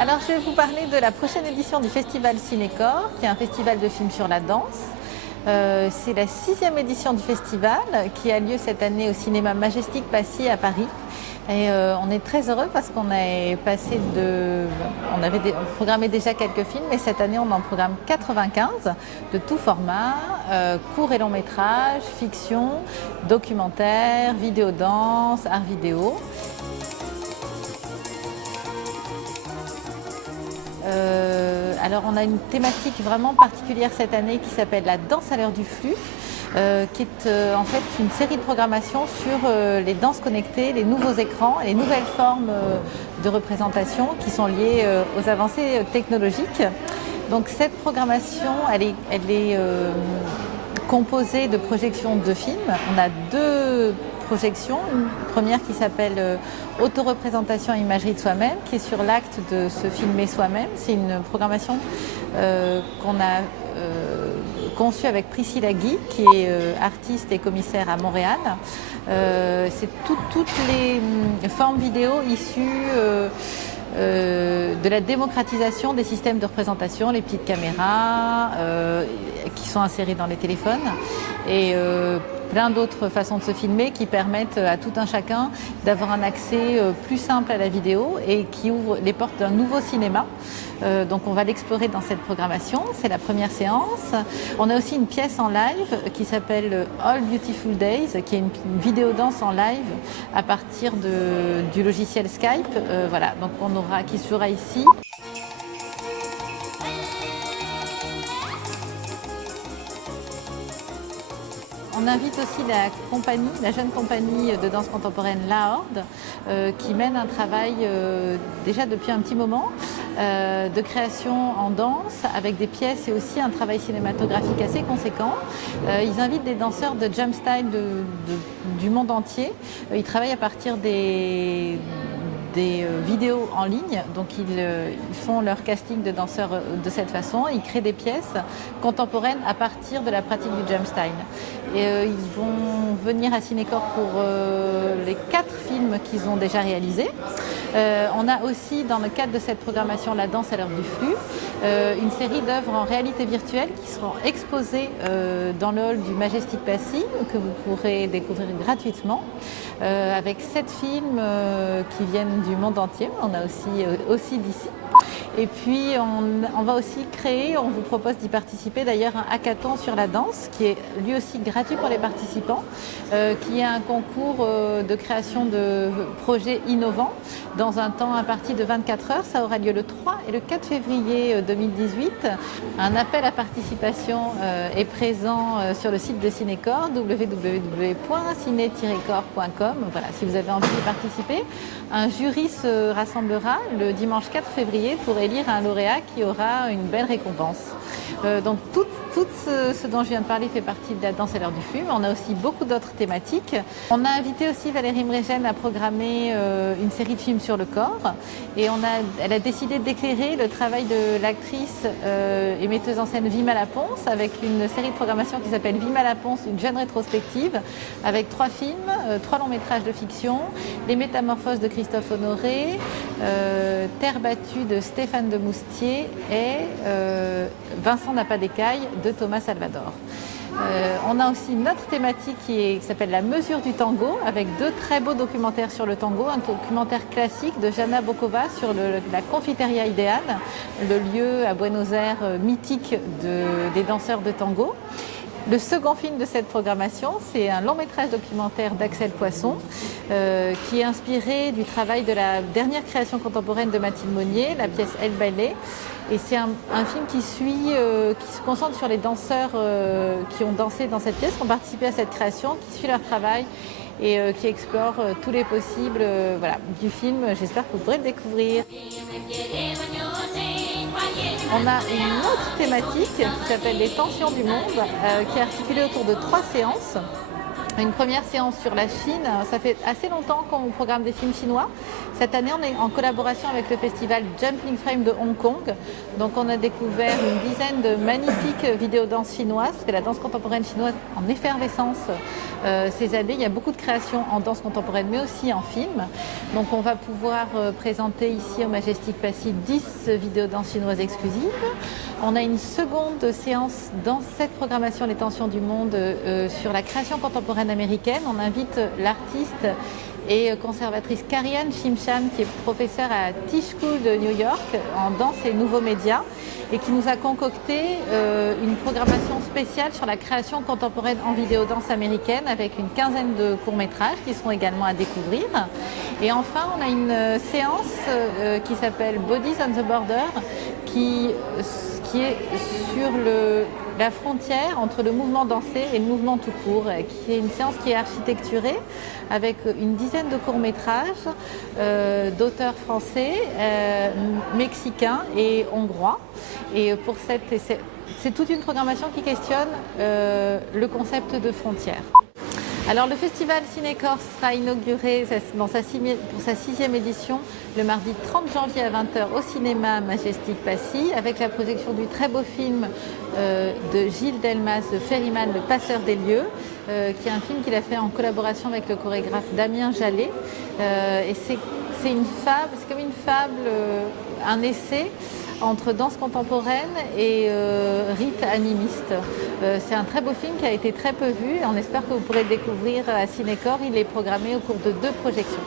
Alors, je vais vous parler de la prochaine édition du Festival Cinécor, qui est un festival de films sur la danse. C'est la 6e édition du festival qui a lieu cette année au cinéma Majestic Passy à Paris. Et on est très heureux parce qu'on est passé on avait programmé déjà quelques films, mais cette année on en programme 95 de tout format, court et long métrage, fiction, documentaire, vidéo danse, art vidéo. Alors on a une thématique vraiment particulière cette année qui s'appelle la danse à l'heure du flux, qui est en fait une série de programmations sur les danses connectées, les nouveaux écrans et les nouvelles formes de représentation qui sont liées aux avancées technologiques. Donc cette programmation, elle est composée de projections de films. On a deux projections, une première qui s'appelle Autoreprésentation et imagerie de soi-même, qui est sur l'acte de se filmer soi-même. C'est une programmation qu'on a conçue avec Priscilla Guy, qui est artiste et commissaire à Montréal. C'est toutes les formes vidéo issues de la démocratisation des systèmes de représentation, les petites caméras qui sont insérées dans les téléphones et plein d'autres façons de se filmer qui permettent à tout un chacun d'avoir un accès plus simple à la vidéo et qui ouvrent les portes d'un nouveau cinéma. Donc on va l'explorer dans cette programmation, c'est la première séance. On a aussi une pièce en live qui s'appelle All Beautiful Days, qui est une vidéo danse en live à partir du logiciel Skype. Voilà, donc qui se jouera ici. On invite aussi la jeune compagnie de danse contemporaine La Horde, qui mène un travail déjà depuis un petit moment de création en danse avec des pièces et aussi un travail cinématographique assez conséquent. Ils invitent des danseurs de jump style du monde entier. Ils travaillent à partir des vidéos en ligne, donc ils font leur casting de danseurs de cette façon, ils créent des pièces contemporaines à partir de la pratique du jump style. Et ils vont venir à Cinécor pour les 4 films qu'ils ont déjà réalisés. On a aussi, dans le cadre de cette programmation La danse à l'heure du flux, une série d'œuvres en réalité virtuelle qui seront exposées dans le hall du Majestic Passy, que vous pourrez découvrir gratuitement, avec 7 films qui viennent du monde entier. On a aussi d'ici. Et puis on va aussi on vous propose d'y participer d'ailleurs un hackathon sur la danse qui est lui aussi gratuit pour les participants, qui est un concours de création de projets innovants dans un temps imparti de 24 heures. Ça aura lieu le 3 et le 4 février 2018. Un appel à participation est présent sur le site de Cinécor, www.ciné-corps.com. Voilà, si vous avez envie de participer. Un jury se rassemblera le dimanche 4 février pour élire un lauréat qui aura une belle récompense. Donc tout ce dont je viens de parler fait partie de la danse à l'heure du flux, mais on a aussi beaucoup d'autres thématiques. On a invité aussi Valérie Mregen à programmer une série de films sur le corps et elle a décidé d'éclairer le travail de l'actrice et metteuse en scène Vima Laponce avec une série de programmation qui s'appelle Vima Laponce, une jeune rétrospective avec 3 films, 3 longs métrages de fiction, Les Métamorphoses de Christophe Honoré, Terre battue de Stéphane de Moustier et Vincent n'a pas d'écaille de Thomas Salvador. On a aussi une autre thématique qui s'appelle La mesure du tango, avec 2 très beaux documentaires sur le tango. Un documentaire classique de Jana Bokova sur la Confiteria Ideal, le lieu à Buenos Aires mythique des danseurs de tango. Le second film de cette programmation, c'est un long métrage documentaire d'Axel Poisson qui est inspiré du travail de la dernière création contemporaine de Mathilde Monnier, la pièce El Ballet. Et c'est un film qui se concentre sur les danseurs qui ont dansé dans cette pièce, qui ont participé à cette création, qui suit leur travail et qui explore tous les possibles du film. J'espère que vous pourrez le découvrir. On a une autre thématique qui s'appelle les tensions du monde, qui est articulée autour de 3 séances. Une première séance sur la Chine. Ça fait assez longtemps qu'on programme des films chinois. Cette année, on est en collaboration avec le festival Jumping Frame de Hong Kong. Donc on a découvert une dizaine de magnifiques vidéodanses chinoises, parce que la danse contemporaine chinoise en effervescence ces années. Il y a beaucoup de créations en danse contemporaine, mais aussi en film. Donc on va pouvoir présenter ici au Majestic Passy 10 vidéodanses chinoises exclusives. On a une seconde séance dans cette programmation Les Tensions du Monde sur la création contemporaine américaine. On invite l'artiste et conservatrice Karianne Shimsham, qui est professeure à Tisch School de New York en danse et nouveaux médias, et qui nous a concocté une programmation spéciale sur la création contemporaine en vidéodanse américaine, avec une quinzaine de courts-métrages qui seront également à découvrir. Et enfin, on a une séance qui s'appelle Bodies on the Border, qui est sur la frontière entre le mouvement dansé et le mouvement tout court, qui est une séance qui est architecturée avec une dizaine de courts-métrages d'auteurs français, mexicains et hongrois. Et pour c'est toute une programmation qui questionne le concept de frontière. Alors le festival Ciné-Corse sera inauguré pour sa 6e édition le mardi 30 janvier à 20h au cinéma Majestic Passy, avec la projection du très beau film de Gilles Delmas de Ferryman, Le Passeur des lieux, qui est un film qu'il a fait en collaboration avec le chorégraphe Damien Jallet. Et c'est une fable, c'est comme une fable, un essai entre danse contemporaine et rite animiste. C'est un très beau film qui a été très peu vu. On espère que vous pourrez le découvrir à Cinécor. Il est programmé au cours de 2 projections.